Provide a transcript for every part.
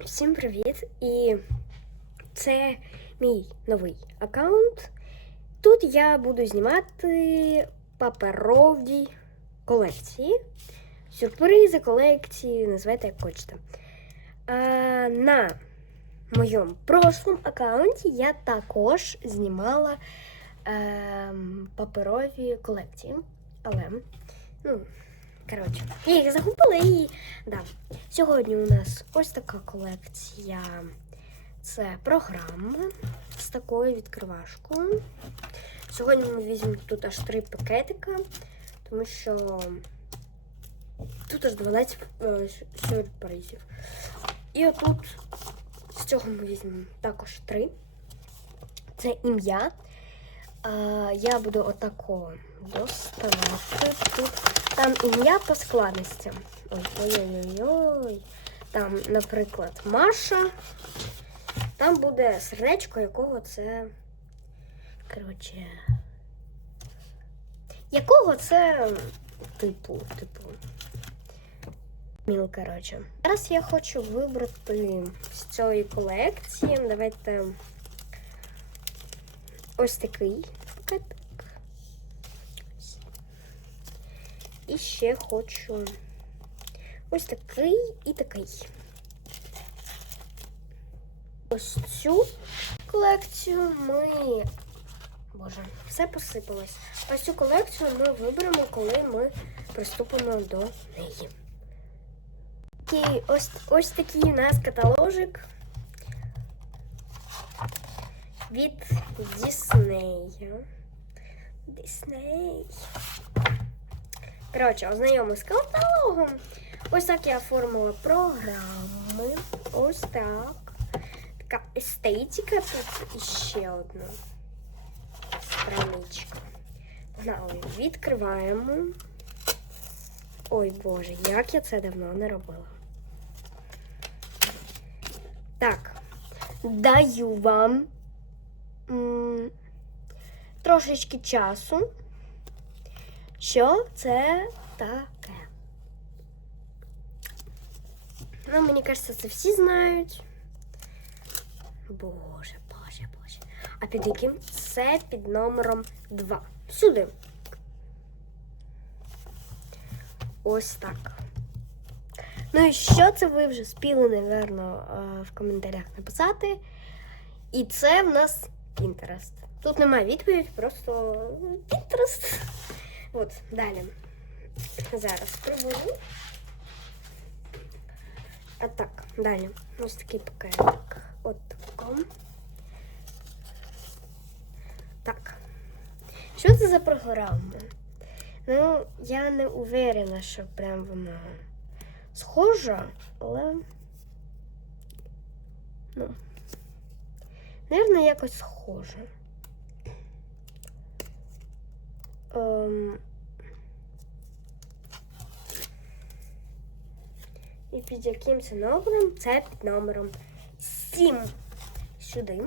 Всім привіт! І це мій новий аккаунт. Тут я буду знімати паперові колекції, сюрпризи, колекції, називайте як хочете. А, на моєму прошлому аккаунті я також знімала ем, паперові колекції. Але, ну, коротше, я їх загубила і да. Сьогодні у нас ось така колекція. Це програма з такою відкривашкою. Сьогодні ми візьмемо тут аж три пакетика, тому що тут аж 12 е, сюрпризів. І отут з цього ми візьмемо також три. Це ім'я. Я буду отако доставати. Тут там ім'я по складностям. Ой-ой-ой. Там, наприклад, Маша. Там буде сердечко, якого це. Коротше. Якого це типу, типу. Міл, коротше. Зараз я хочу вибрати з цієї колекції. Давайте ось такий пакетик. І ще хочу ось такий і такий. Ось цю колекцію ми. Боже, все посипалось. Ось цю колекцію ми виберемо, коли ми приступимо до неї. І ось, ось такий у нас каталожик від Діснея. Дисней. Коротше, ознайомий з каталогом. Ось так я оформила програми. Ось так. Така естетика тут іще одна страничка. Погнали, відкриваємо. Ой Боже, як я це давно не робила. Так, даю вам трошечки часу. Що це таке? Ну, мені кажеться, це всі знають. Боже, боже, боже. А під яким? Це під номером 2. Сюди. Ось так. Ну і що це ви вже спіли, напевно, в коментарях написати. І це в нас Pinterest. Тут немає відповідь, просто Pinterest. От, далі. Зараз приберу. А так, далі. Ось такий пакетик. От тако. Так. Що це за програма? Ну, я не уверена, що прям вона схожа, але. Ну. Наверно, якось схожа. Ем... І під яким це номером? Це під номером 7. Сюди.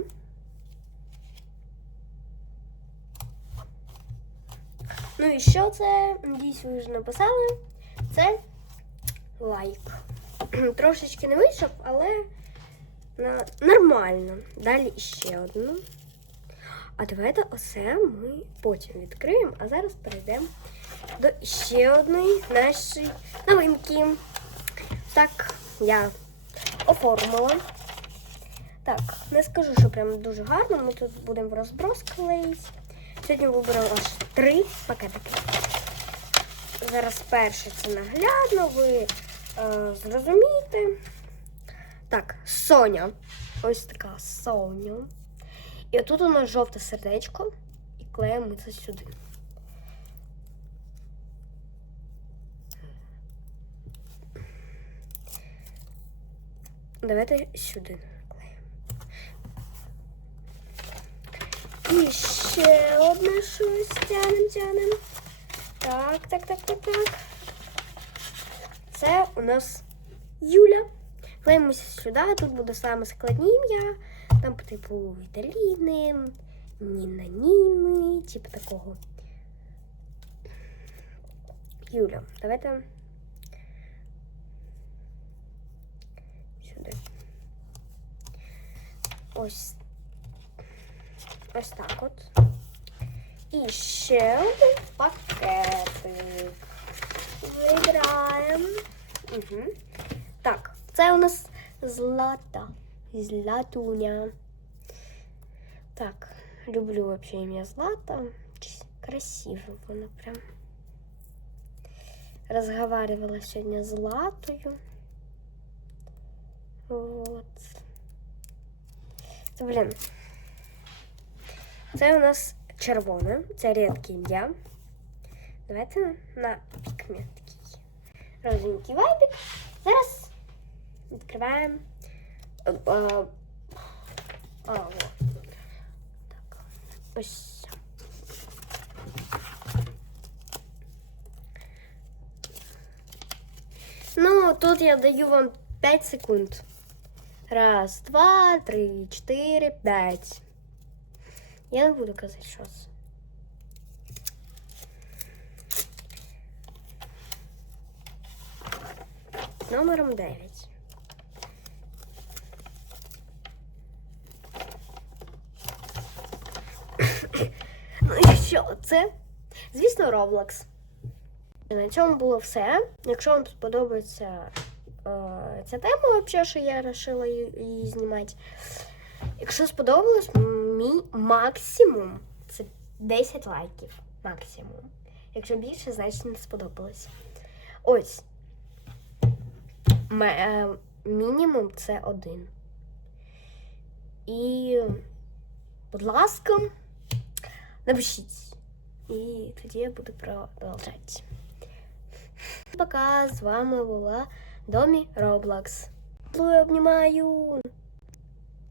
Ну і що це? Надіюсь, ви вже написали. Це лайк. Трошечки не вийшов, але. Нормально. Далі ще одну. А давайте оце ми потім відкриємо, а зараз перейдемо до ще одної нашої новинки. Так, я оформила. Так, не скажу, що прям дуже гарно. Ми тут будемо в розброс клеїти. Сьогодні вибрала аж три пакетики. Зараз перше це наглядно, ви е, зрозумієте. Так, Соня. Ось така Соня. І отут у нас жовте сердечко. І клеїмо це сюди. Давайте сюди клеїмо. І ще одне щось тянем, тянем. Так, так, так, так, так. Це у нас Юля. Клеїмося сюди, тут буде саме складні ім'я. Там, по типу, Віталіни, Ніна Німи, типу такого. Юля, давайте сюди. ось. Ось так от. І ще один пакетик. Вибираємо. Угу. Так, це у нас злата. Златуня. Так, люблю вообще ім'я Злата. Красиво воно прям. Разговаривала сегодня с Златою. Вот. Це, блін. Це у нас червоне, це рідке ім'я. Давайте на пікмі такий. Розовенький вайбик. Зараз Е, е, А, вот. Так. Ну, тут я даю вам 5 секунд. Раз, два, три, чотири, п'ять. Я не буду казати, що це. Номером 9. Що це? Звісно, Roblox. На цьому було все. Якщо вам сподобається е, ця тема, взагалі, що я вирішила її, знімати. Якщо сподобалось, мій максимум це 10 лайків. Максимум. Якщо більше, значить не сподобалось. Ось. Ме- е, мінімум це один. І, будь ласка, напишіть. І тоді я буду продовжати. Пока, з вами була Домі Роблокс. Обнімаю!